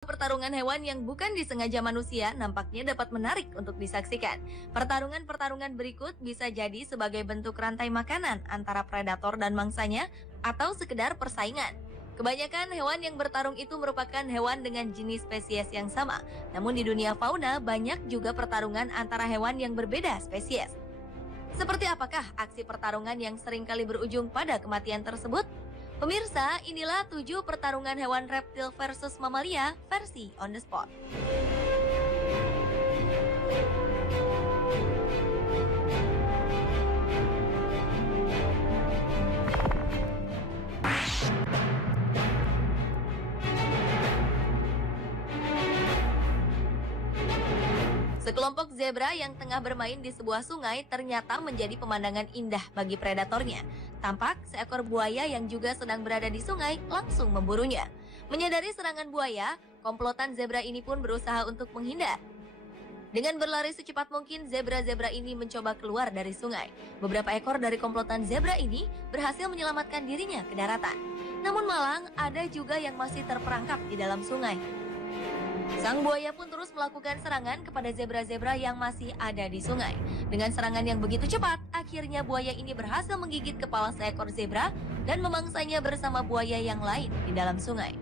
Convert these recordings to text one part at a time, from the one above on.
Pertarungan hewan yang bukan disengaja manusia nampaknya dapat menarik untuk disaksikan. Pertarungan-pertarungan berikut bisa jadi sebagai bentuk rantai makanan antara predator dan mangsanya atau sekedar persaingan. Kebanyakan hewan yang bertarung itu merupakan hewan dengan jenis spesies yang sama. Namun di dunia fauna banyak juga pertarungan antara hewan yang berbeda spesies. Seperti apakah aksi pertarungan yang seringkali berujung pada kematian tersebut? Pemirsa, inilah 7 pertarungan hewan reptil versus mamalia versi on the spot. Sekelompok zebra yang tengah bermain di sebuah sungai ternyata menjadi pemandangan indah bagi predatornya. Tampak seekor buaya yang juga sedang berada di sungai langsung memburunya. Menyadari serangan buaya, komplotan zebra ini pun berusaha untuk menghindar. Dengan berlari secepat mungkin, zebra-zebra ini mencoba keluar dari sungai. Beberapa ekor dari komplotan zebra ini berhasil menyelamatkan dirinya ke daratan. Namun malang, ada juga yang masih terperangkap di dalam sungai. Sang buaya pun terus melakukan serangan kepada zebra-zebra yang masih ada di sungai. Dengan serangan yang begitu cepat, akhirnya buaya ini berhasil menggigit kepala seekor zebra dan memangsanya bersama buaya yang lain di dalam sungai.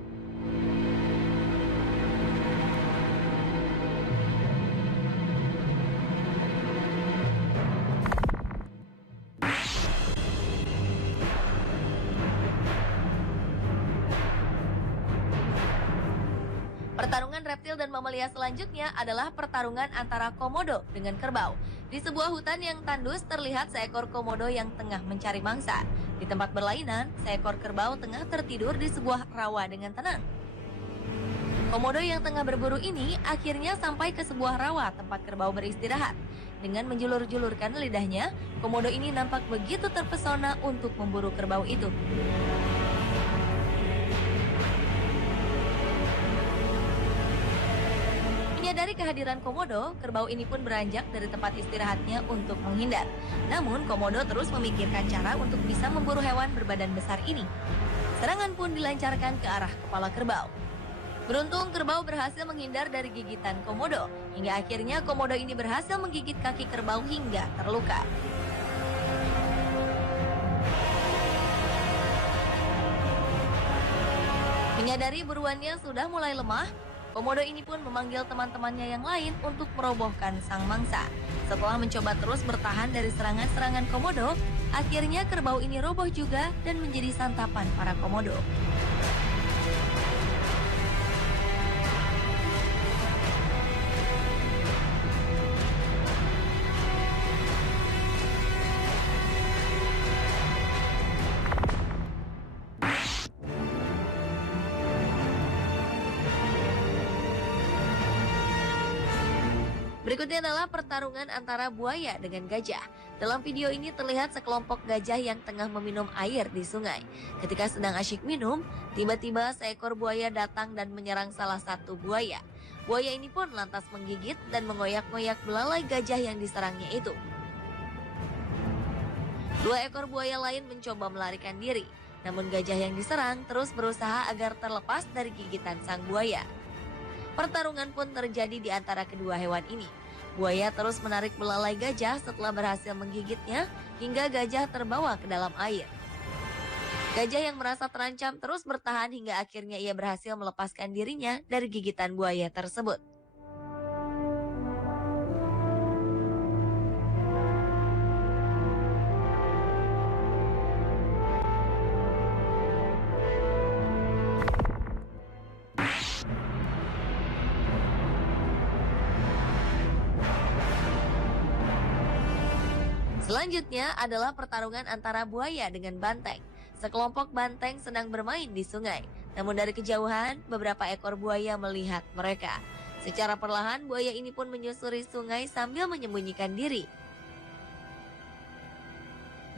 Pertarungan reptil dan mamalia selanjutnya adalah pertarungan antara komodo dengan kerbau. Di sebuah hutan yang tandus terlihat seekor komodo yang tengah mencari mangsa. Di tempat berlainan, seekor kerbau tengah tertidur di sebuah rawa dengan tenang. Komodo yang tengah berburu ini akhirnya sampai ke sebuah rawa tempat kerbau beristirahat. Dengan menjulur-julurkan lidahnya, komodo ini nampak begitu terpesona untuk memburu kerbau itu. Menyadari kehadiran komodo, kerbau ini pun beranjak dari tempat istirahatnya untuk menghindar. Namun, komodo terus memikirkan cara untuk bisa memburu hewan berbadan besar ini. Serangan pun dilancarkan ke arah kepala kerbau. Beruntung, kerbau berhasil menghindar dari gigitan komodo. Hingga akhirnya komodo ini berhasil menggigit kaki kerbau hingga terluka. Menyadari buruannya sudah mulai lemah, komodo ini pun memanggil teman-temannya yang lain untuk merobohkan sang mangsa. Setelah mencoba terus bertahan dari serangan-serangan komodo, akhirnya kerbau ini roboh juga dan menjadi santapan para komodo. Berikutnya adalah pertarungan antara buaya dengan gajah. Dalam video ini terlihat sekelompok gajah yang tengah meminum air di sungai. Ketika sedang asyik minum, tiba-tiba seekor buaya datang dan menyerang salah satu buaya. Buaya ini pun lantas menggigit dan mengoyak-ngoyak belalai gajah yang diserangnya itu. 2 ekor buaya lain mencoba melarikan diri. Namun gajah yang diserang terus berusaha agar terlepas dari gigitan sang buaya. Pertarungan pun terjadi di antara kedua hewan ini. Buaya terus menarik belalai gajah setelah berhasil menggigitnya hingga gajah terbawa ke dalam air. Gajah yang merasa terancam terus bertahan hingga akhirnya ia berhasil melepaskan dirinya dari gigitan buaya tersebut. Selanjutnya adalah pertarungan antara buaya dengan banteng. Sekelompok banteng sedang bermain di sungai. Namun dari kejauhan, beberapa ekor buaya melihat mereka. Secara perlahan, buaya ini pun menyusuri sungai sambil menyembunyikan diri.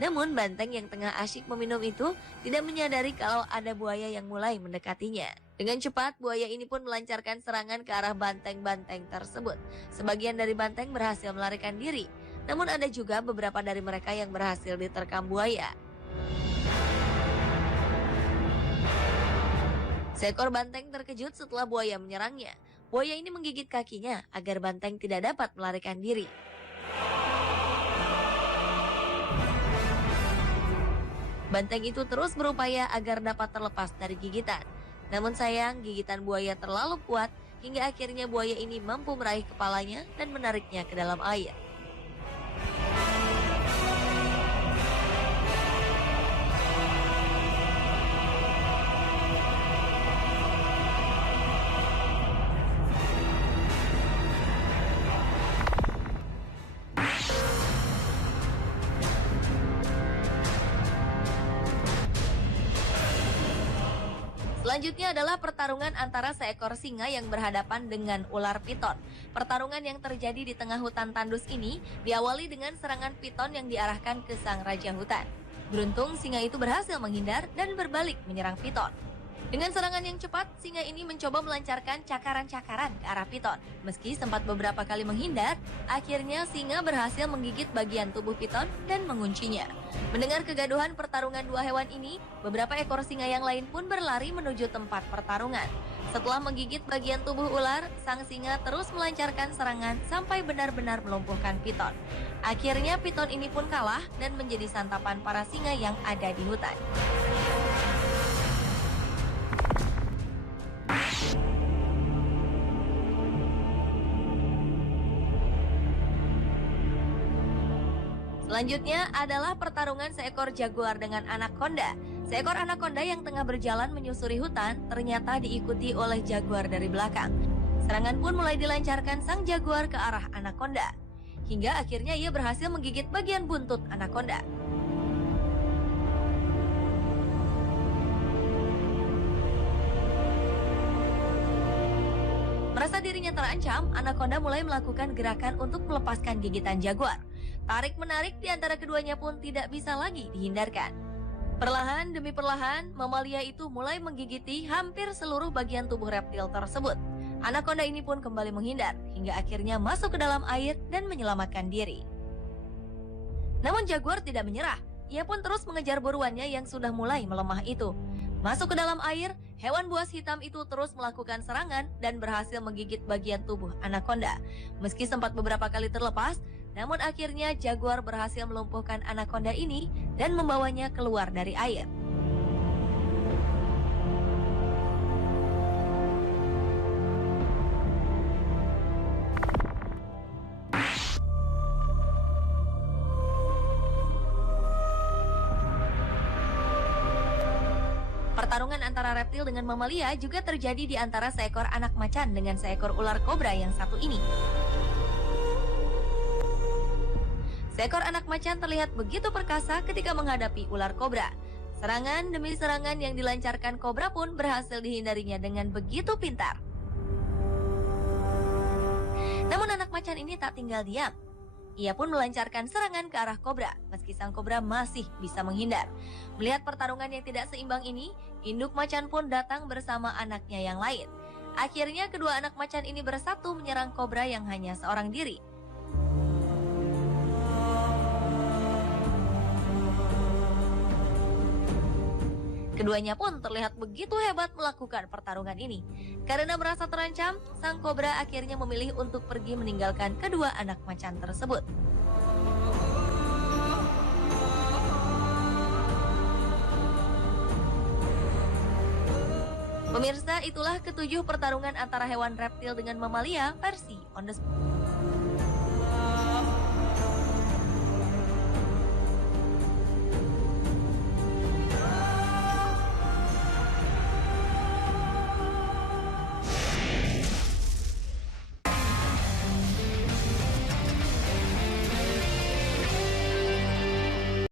Namun banteng yang tengah asyik meminum itu tidak menyadari kalau ada buaya yang mulai mendekatinya. Dengan cepat, buaya ini pun melancarkan serangan ke arah banteng-banteng tersebut. Sebagian dari banteng berhasil melarikan diri. Namun ada juga beberapa dari mereka yang berhasil diterkam buaya. Seekor banteng terkejut setelah buaya menyerangnya. Buaya ini menggigit kakinya agar banteng tidak dapat melarikan diri. Banteng itu terus berupaya agar dapat terlepas dari gigitan. Namun sayang, gigitan buaya terlalu kuat hingga akhirnya buaya ini mampu meraih kepalanya dan menariknya ke dalam air. Selanjutnya adalah pertarungan antara seekor singa yang berhadapan dengan ular piton. Pertarungan yang terjadi di tengah hutan tandus ini diawali dengan serangan piton yang diarahkan ke sang raja hutan. Beruntung singa itu berhasil menghindar dan berbalik menyerang piton. Dengan serangan yang cepat, singa ini mencoba melancarkan cakaran-cakaran ke arah piton. Meski sempat beberapa kali menghindar, akhirnya singa berhasil menggigit bagian tubuh piton dan menguncinya. Mendengar kegaduhan pertarungan dua hewan ini, beberapa ekor singa yang lain pun berlari menuju tempat pertarungan. Setelah menggigit bagian tubuh ular, sang singa terus melancarkan serangan sampai benar-benar melumpuhkan piton. Akhirnya piton ini pun kalah dan menjadi santapan para singa yang ada di hutan. Selanjutnya adalah pertarungan seekor jaguar dengan anaconda. Seekor anaconda yang tengah berjalan menyusuri hutan ternyata diikuti oleh jaguar dari belakang. Serangan pun mulai dilancarkan sang jaguar ke arah anaconda. Hingga akhirnya ia berhasil menggigit bagian buntut anaconda. Merasa dirinya terancam, anaconda mulai melakukan gerakan untuk melepaskan gigitan jaguar. Tarik-menarik di antara keduanya pun tidak bisa lagi dihindarkan. Perlahan demi perlahan, mamalia itu mulai menggigiti hampir seluruh bagian tubuh reptil tersebut. Anaconda ini pun kembali menghindar, hingga akhirnya masuk ke dalam air dan menyelamatkan diri. Namun jaguar tidak menyerah, ia pun terus mengejar buruannya yang sudah mulai melemah itu. Masuk ke dalam air, hewan buas hitam itu terus melakukan serangan dan berhasil menggigit bagian tubuh anaconda. Meski sempat beberapa kali terlepas, namun akhirnya jaguar berhasil melumpuhkan anaconda ini dan membawanya keluar dari air. Pertarungan antara reptil dengan mamalia juga terjadi di antara seekor anak macan dengan seekor ular kobra yang satu ini. Seekor anak macan terlihat begitu perkasa ketika menghadapi ular kobra. Serangan demi serangan yang dilancarkan kobra pun berhasil dihindarinya dengan begitu pintar. Namun anak macan ini tak tinggal diam. Ia pun melancarkan serangan ke arah kobra, meski sang kobra masih bisa menghindar. Melihat pertarungan yang tidak seimbang ini, induk macan pun datang bersama anaknya yang lain. Akhirnya kedua anak macan ini bersatu menyerang kobra yang hanya seorang diri. Keduanya pun terlihat begitu hebat melakukan pertarungan ini. Karena merasa terancam, sang kobra akhirnya memilih untuk pergi meninggalkan kedua anak macan tersebut. Pemirsa, itulah ketujuh pertarungan antara hewan reptil dengan mamalia versi On The Spot.